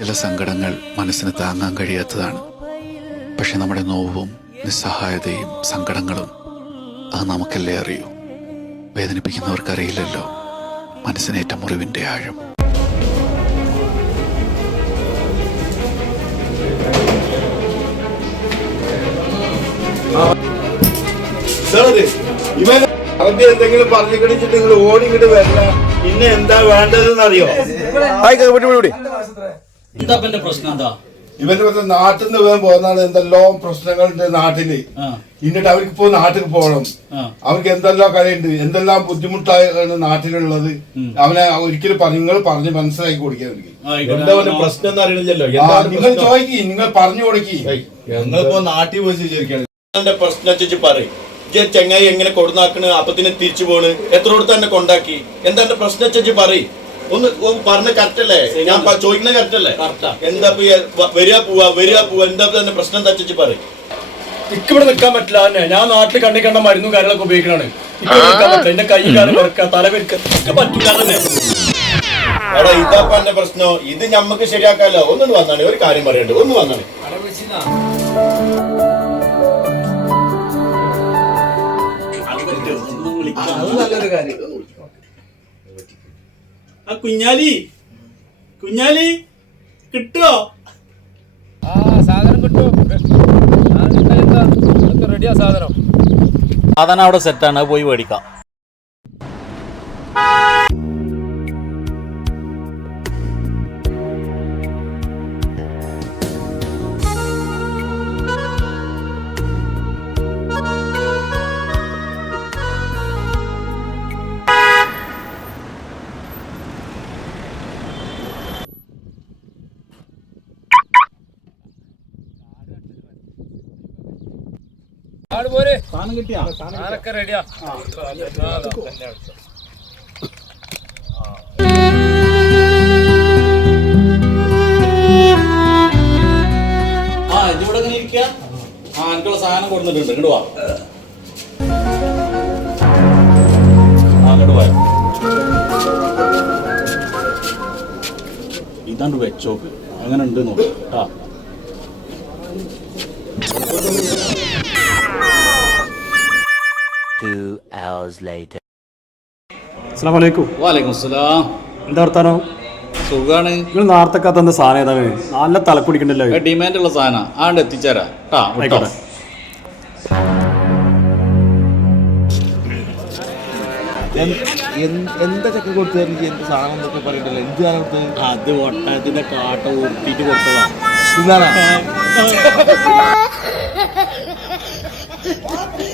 ചില സങ്കടങ്ങൾ മനസ്സിന് താങ്ങാൻ കഴിയാത്തതാണ്. പക്ഷെ നമ്മുടെ നോവും നിസ്സഹായതയും സങ്കടങ്ങളും അത് നമുക്കല്ലേ അറിയൂ? വേദനിപ്പിക്കുന്നവർക്കറിയില്ലല്ലോ മനസ്സിനേറ്റ മുറിവിന്റെ ആഴം. ഇവൻ അറബി എന്തെങ്കിലും പറഞ്ഞു കിടിച്ചിട്ട് നിങ്ങൾ ഓടി വരണ. പിന്നെ എന്താ വേണ്ടതെന്ന് അറിയോ എന്താ ഇപ്പൊ പ്രശ്നം എന്താ? ഇവന്റെ മറ്റേ നാട്ടിൽ നിന്ന് വേഗം പോകുന്നതാണ് എന്തെല്ലാം പ്രശ്നങ്ങളുണ്ട് നാട്ടിൽ. എന്നിട്ട് അവർക്ക് ഇപ്പോ നാട്ടിൽ പോകണം. അവർക്ക് എന്തെല്ലാം കളിയുണ്ട് എന്തെല്ലാം ബുദ്ധിമുട്ടാണ് നാട്ടിലുള്ളത്. അവനെ ഒരിക്കലും നിങ്ങൾ പറഞ്ഞ് മനസ്സിലാക്കി കൊടുക്കാൻ അവർക്ക്. പ്രശ്നം എന്ന് എന്താണ് നിങ്ങൾ ചോദിക്കി നിങ്ങൾ പറഞ്ഞു കൊടുക്കി. ഞങ്ങളിപ്പോ നാട്ടിൽ പോയി പ്രശ്നം ചേച്ചി പറയും. ചെങ്ങായി എങ്ങനെ കൊടുന്നാക്കണ്? അപ്പത്തിന് തിരിച്ചു പോണ്. എത്ര കൊടുത്ത് തന്നെ കൊണ്ടാക്കി? എന്താ എന്റെ പ്രശ്നം ചേച്ചി പറയും. ഒന്ന് പറഞ്ഞ കറക്റ്റ് അല്ലേ ഞാൻ ചോദിക്കുന്ന കറക്റ്റ്. അല്ലേ. എന്താ വരിക പോവാ വരിക പോവാ എന്താ തന്നെ പ്രശ്നം എന്താ ചേച്ചി പറയും? ഇവിടെ നിൽക്കാൻ പറ്റില്ല തന്നെ ഞാൻ നാട്ടിൽ കണ്ടി കണ്ട മരുന്നും കാര്യങ്ങളൊക്കെ ഉപയോഗിക്കണാണ് ഇപ്പൊ നിൽക്കാൻ പറ്റില്ല. എന്റെ കൈ കാലം വെറുക്ക തല വിറക്കുക ഒക്കെ പറ്റില്ല തന്നെ എടാ ഇതാ ഇപ്പൊ എന്റെ പ്രശ്നം. ഇത് ഞമ്മക്ക് ശരിയാക്കാലോ? ഒന്നും വന്നാണ് ഒരു കാര്യം പറയണ്ട. ഒന്ന് വന്നാണ്. ഒന്നും വിളിക്കാം. ആ കുഞ്ഞാലി. കുഞ്ഞാലി കിട്ടോ? ആ സാധനം കിട്ടും. റെഡിയാ സാധനം. സാധനം അവിടെ സെറ്റാണ് പോയി മേടിക്കാം. റെഡിയാ ആ. ഇതിവിടെ ഇങ്ങനെ ഇരിക്കുക ആ എനിക്കുള്ള സാധനം കൊടുത്തിട്ടുണ്ട്. ഇങ്ങോട്ട് വാ. ആ അങ്ങോട്ട് പോയ ഇതാണ്ട് വെച്ചോക്ക്. അങ്ങനെ ഉണ്ട് നോക്കാം. കേട്ടാ അസ്സലാമലൈക്കും. വാലേക്കും അസ്സലാം എന്താ വർത്താനോ? സുഖാണ്. നിങ്ങൾ നേരത്തെ എന്താ സാധനം ഏതാണ്? നല്ല തലക്കുടിക്കണ്ടല്ലോ. ഡിമാൻഡ് ഉള്ള സാധനം. ആണ്ട് എത്തിച്ചേരാ. ആ വിട്ടോ. ആയിക്കോട്ടെ. എന്താ ചക്ക കൊടുത്താലും എന്ത് സാധനം എന്നൊക്കെ പറയണ്ടല്ലോ. എന്ത് സാധനം കൊടുത്തത്? അത് ഒട്ടകത്തിന്റെ കാട്ട ഉരുട്ടിട്ട് കൊടുത്തതാ. തിന്നാനാ